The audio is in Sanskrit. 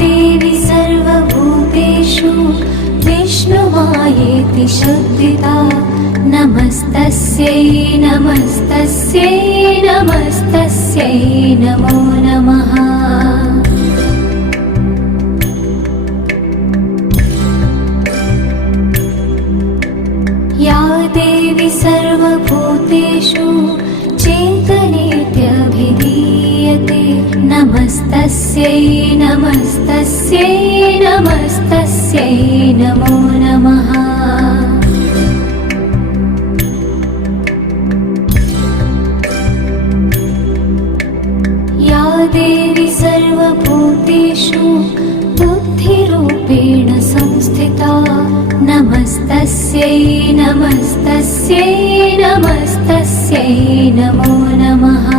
देवी सर्वभूतेषु विष्णुमायेति शुद्धिता नमस्तस्यै नमस्तस्यै नमस्तस्यै नमो नमः। या देवी सर्वभूतेषु चेतनेत्यभिधीयते नमस्तस्यै नमस्तस्यै नमस्तस्यै नमो नमः। या देवी सर्वभूतेषु बुद्धिरूपेण संस्थिता नमस्तस्यै नमस्तस्यै नमस्तस्यै नमो नमः।